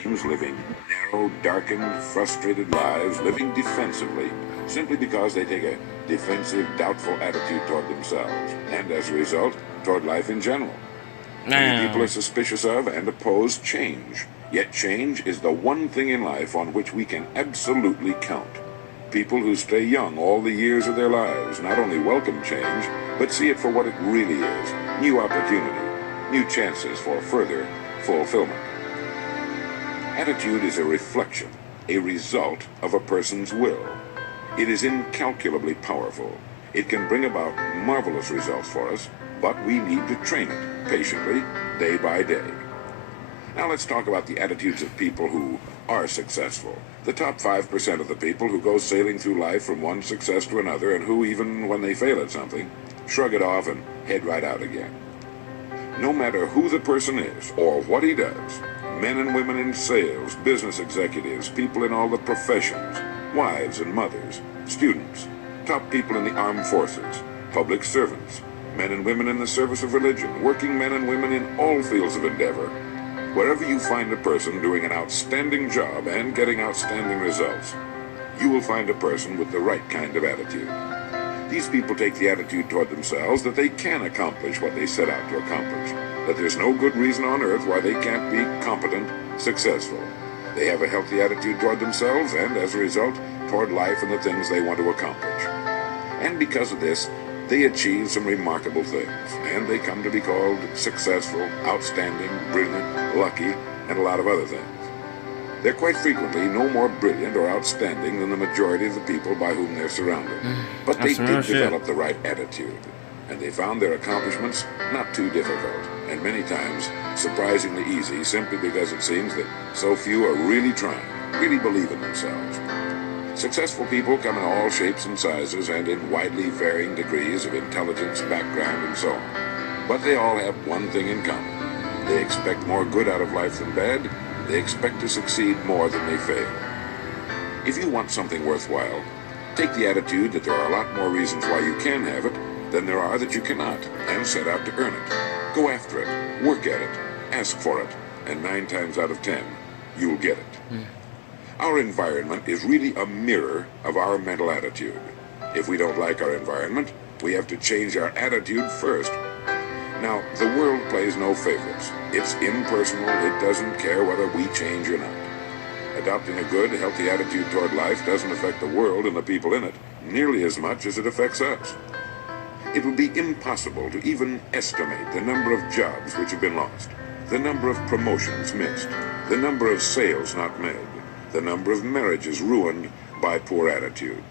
teams living narrow, darkened, frustrated lives, living defensively, simply because they take a defensive, doubtful attitude toward themselves, and as a result, toward life in general. Many people are suspicious of and oppose change. Yet change is the one thing in life on which we can absolutely count. People who stay young all the years of their lives not only welcome change, but see it for what it really is: new opportunity, new chances for further fulfillment. Attitude is a reflection, a result of a person's will. It is incalculably powerful. It can bring about marvelous results for us, but we need to train it patiently, day by day. Now let's talk about the attitudes of people who are successful. The top 5% of the people who go sailing through life from one success to another, and who, even when they fail at something, shrug it off and head right out again. No matter who the person is or what he does, men and women in sales, business executives, people in all the professions, wives and mothers, students, top people in the armed forces, public servants, men and women in the service of religion, working men and women in all fields of endeavor. Wherever you find a person doing an outstanding job and getting outstanding results, you will find a person with the right kind of attitude. These people take the attitude toward themselves that they can accomplish what they set out to accomplish, that there's no good reason on earth why they can't be competent, successful. They have a healthy attitude toward themselves and, as a result, toward life and the things they want to accomplish. And because of this, they achieve some remarkable things, and they come to be called successful, outstanding, brilliant, lucky, and a lot of other things. They're quite frequently no more brilliant or outstanding than the majority of the people by whom they're surrounded. But they did develop the right attitude, and they found their accomplishments not too difficult, and many times surprisingly easy, simply because it seems that so few are really trying, really believe in themselves. Successful people come in all shapes and sizes and in widely varying degrees of intelligence, background, and so on. But they all have one thing in common. They expect more good out of life than bad. They expect to succeed more than they fail. If you want something worthwhile, take the attitude that there are a lot more reasons why you can have it than there are that you cannot, and set out to earn it. Go after it, work at it, ask for it, and 9 times out of 10, you'll get it. Our environment is really a mirror of our mental attitude. If we don't like our environment, we have to change our attitude first. Now, the world plays no favorites. It's impersonal. It doesn't care whether we change or not. Adopting a good, healthy attitude toward life doesn't affect the world and the people in it nearly as much as it affects us. It would be impossible to even estimate the number of jobs which have been lost, the number of promotions missed, the number of sales not made, the number of marriages ruined by poor attitudes.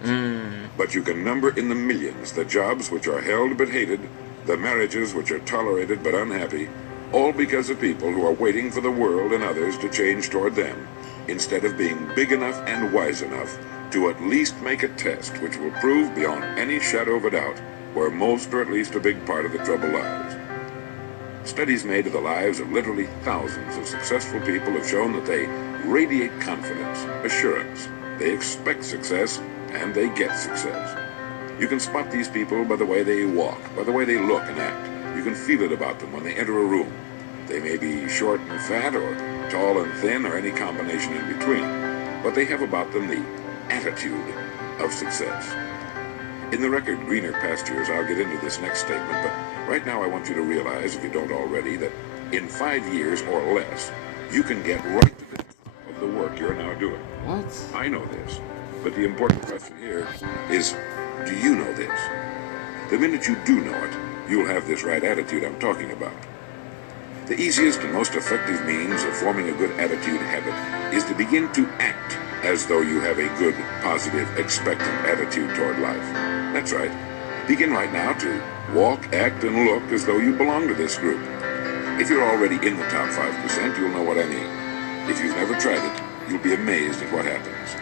But you can number in the millions the jobs which are held but hated, the marriages which are tolerated but unhappy, all because of people who are waiting for the world and others to change toward them, instead of being big enough and wise enough to at least make a test which will prove beyond any shadow of a doubt where most or at least a big part of the trouble lies. Studies made of the lives of literally thousands of successful people have shown that they radiate confidence, assurance, they expect success, and they get success. You can spot these people by the way they walk, by the way they look and act. You can feel it about them when they enter a room. They may be short and fat, or tall and thin, or any combination in between, but they have about them the attitude of success. In the record Greener Pastures, I'll get into this next statement, but right now I want you to realize, if you don't already, that in 5 years or less, you can get right to the top of the work you're now doing. What? I know this, but the important question here is, do you know this? The minute you do know it, you'll have this right attitude I'm talking about. The easiest and most effective means of forming a good attitude habit is to begin to act as though you have a good, positive, expectant attitude toward life. That's right. Begin right now to walk, act, and look as though you belong to this group. If you're already in the top 5%, you'll know what I mean. If you've never tried it, you'll be amazed at what happens.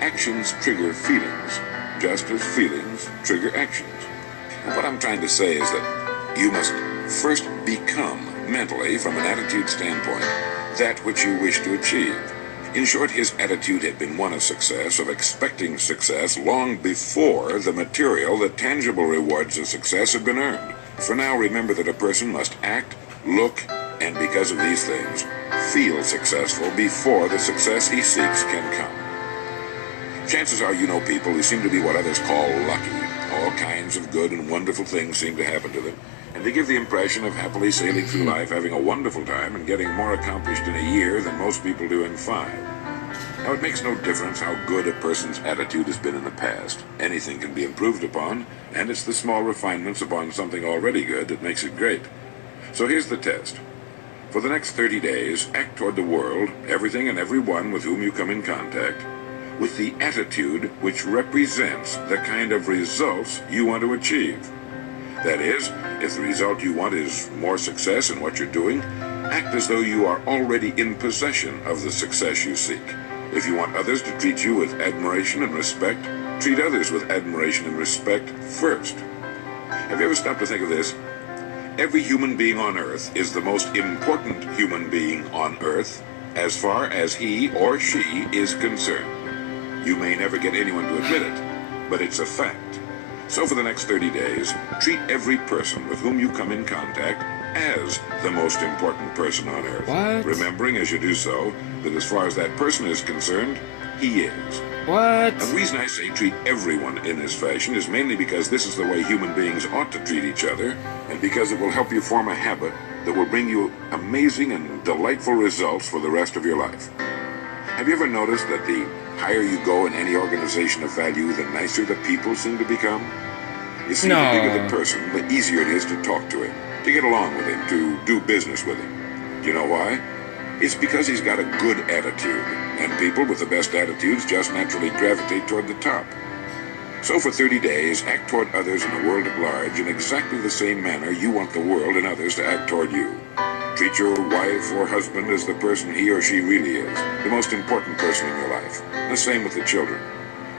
Actions trigger feelings, just as feelings trigger actions. And what I'm trying to say is that you must first become, mentally, from an attitude standpoint, that which you wish to achieve. In short, his attitude had been one of success, of expecting success, long before the material, the tangible rewards of success had been earned. For now, remember that a person must act, look, and because of these things, feel successful before the success he seeks can come. Chances are you know people who seem to be what others call lucky. All kinds of good and wonderful things seem to happen to them, and they give the impression of happily sailing through life, having a wonderful time, and getting more accomplished in a year than most people do in 5. Now, it makes no difference how good a person's attitude has been in the past. Anything can be improved upon, and it's the small refinements upon something already good that makes it great. So here's the test. For the next 30 days, act toward the world, everything and everyone with whom you come in contact, with the attitude which represents the kind of results you want to achieve. That is, if the result you want is more success in what you're doing, act as though you are already in possession of the success you seek. If you want others to treat you with admiration and respect, treat others with admiration and respect first. Have you ever stopped to think of this? Every human being on Earth is the most important human being on Earth as far as he or she is concerned. You may never get anyone to admit it, but it's a fact. So for the next 30 days, treat every person with whom you come in contact as the most important person on Earth. What? Remembering as you do so that as far as that person is concerned, he is. What? And the reason I say treat everyone in this fashion is mainly because this is the way human beings ought to treat each other, and because it will help you form a habit that will bring you amazing and delightful results for the rest of your life. Have you ever noticed that the higher you go in any organization of value, the nicer the people seem to become? You see, the bigger the person, the easier it is to talk to him, to get along with him, to do business with him. Do you know why? It's because he's got a good attitude, and people with the best attitudes just naturally gravitate toward the top. So for 30 days, act toward others in the world at large in exactly the same manner you want the world and others to act toward you. Treat your wife or husband as the person he or she really is, the most important person in your life. The same with the children.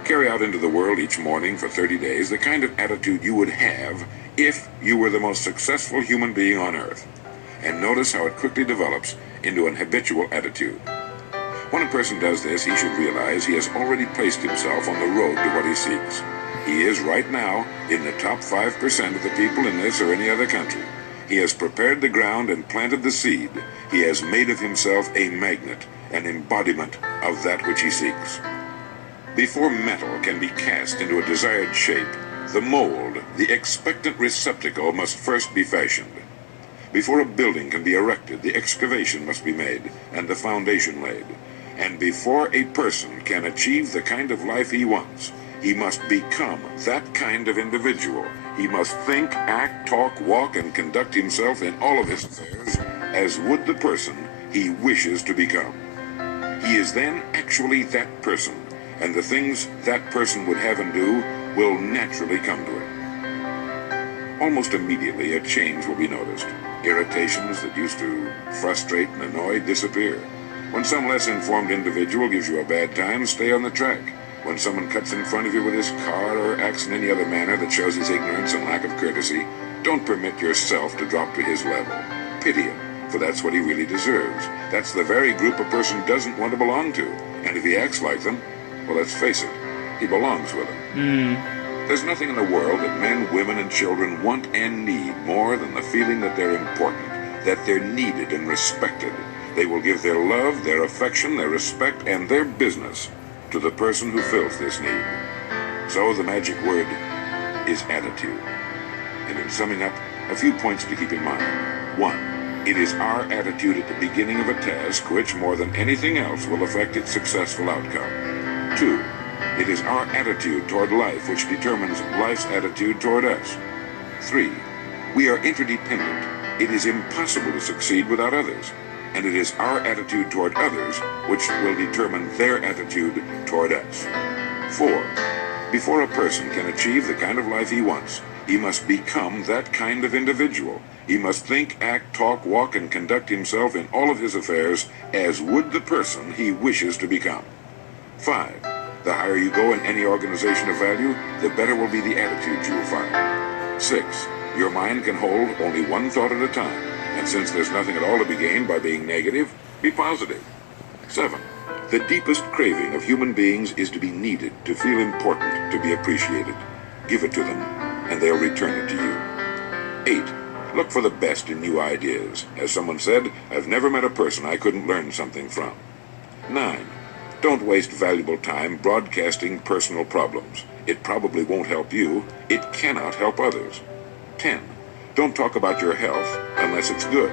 Carry out into the world each morning for 30 days the kind of attitude you would have if you were the most successful human being on Earth. And notice how it quickly develops into an habitual attitude. When a person does this, he should realize he has already placed himself on the road to what he seeks. He is right now in the top 5% of the people in this or any other country. He has prepared the ground and planted the seed. He has made of himself a magnet, an embodiment of that which he seeks. Before metal can be cast into a desired shape, the mold, the expectant receptacle, must first be fashioned. Before a building can be erected, the excavation must be made and the foundation laid. And before a person can achieve the kind of life he wants, he must become that kind of individual. He must think, act, talk, walk, and conduct himself in all of his affairs as would the person he wishes to become. He is then actually that person, and the things that person would have and do will naturally come to him. Almost immediately, a change will be noticed. Irritations that used to frustrate and annoy disappear. When some less informed individual gives you a bad time, stay on the track. When someone cuts in front of you with his car or acts in any other manner that shows his ignorance and lack of courtesy, don't permit yourself to drop to his level. Pity him, for that's what he really deserves. That's the very group a person doesn't want to belong to. And if he acts like them, well, let's face it, he belongs with them. There's nothing in the world that men, women, and children want and need more than the feeling that they're important, that they're needed and respected. They will give their love, their affection, their respect, and their business to the person who fills this need. So the magic word is attitude. And in summing up, a few points to keep in mind. 1. It is our attitude at the beginning of a task which, more than anything else, will affect its successful outcome. 2. It is our attitude toward life which determines life's attitude toward us. 3. We are interdependent. It is impossible to succeed without others. And it is our attitude toward others which will determine their attitude toward us. 4. Before a person can achieve the kind of life he wants, he must become that kind of individual. He must think, act, talk, walk, and conduct himself in all of his affairs as would the person he wishes to become. 5. The higher you go in any organization of value, the better will be the attitudes you will find. 6. Your mind can hold only one thought at a time. And since there's nothing at all to be gained by being negative, be positive. 7. The deepest craving of human beings is to be needed, to feel important, to be appreciated. Give it to them, and they'll return it to you. 8. Look for the best in new ideas. As someone said, I've never met a person I couldn't learn something from. 9. Don't waste valuable time broadcasting personal problems. It probably won't help you. It cannot help others. 10. Don't talk about your health unless it's good.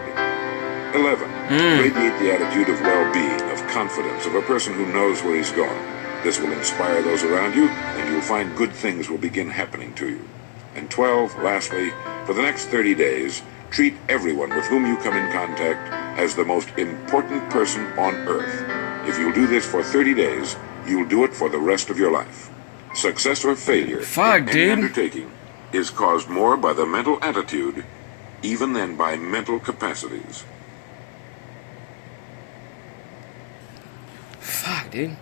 11. Radiate the attitude of well-being, of confidence, of a person who knows where he's going. This will inspire those around you, and you'll find good things will begin happening to you. And 12, lastly, for the next 30 days, treat everyone with whom you come in contact as the most important person on earth. If you'll do this for 30 days, you'll do it for the rest of your life. Success or failure in any undertaking is caused more by the mental attitude even than by mental capacities. Fuck, dude.